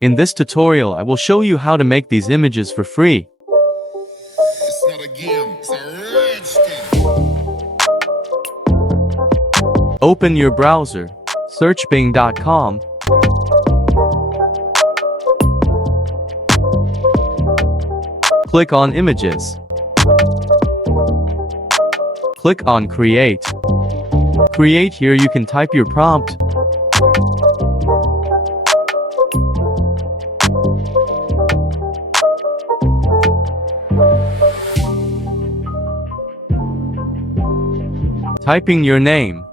In this tutorial, I will show you how to make these images for free. It's not a game, it's a rich thing. Open your browser. Search bing.com. Click on Images. Click on Create. Create here you can type your prompt. Typing your name.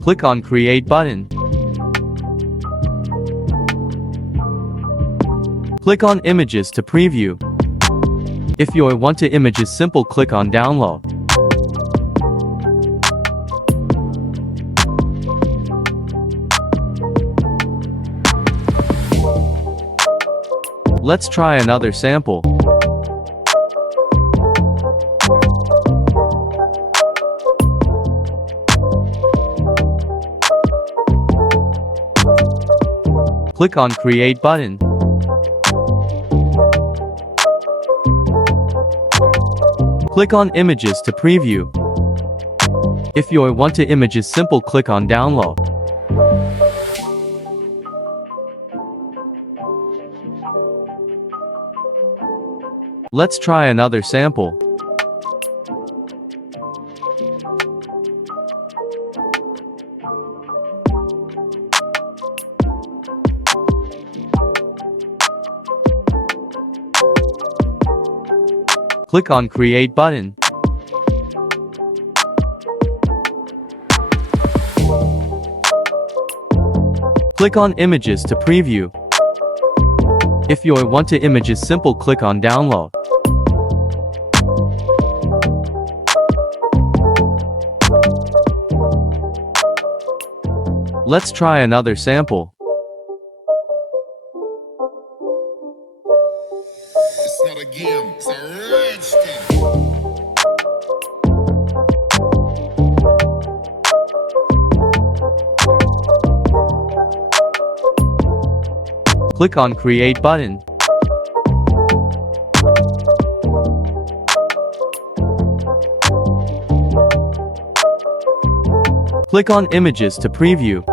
Click on Create button. Click on Images to preview. If you want to images simple, click on Download. Let's try another sample. Click on Create button. Click on Images to preview. If you want to images simple, click on Download. Let's try another sample. Click on Create button. Click on Images to preview. If you want to images simple, click on Download. Let's try another sample. It's not a game, it's a rich thing. Click on Create button. Click on Images to preview.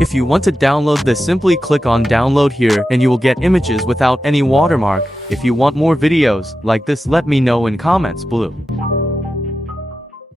If you want to download this, simply click on Download here and you will get images without any watermark. If you want more videos like this, let me know in comments below.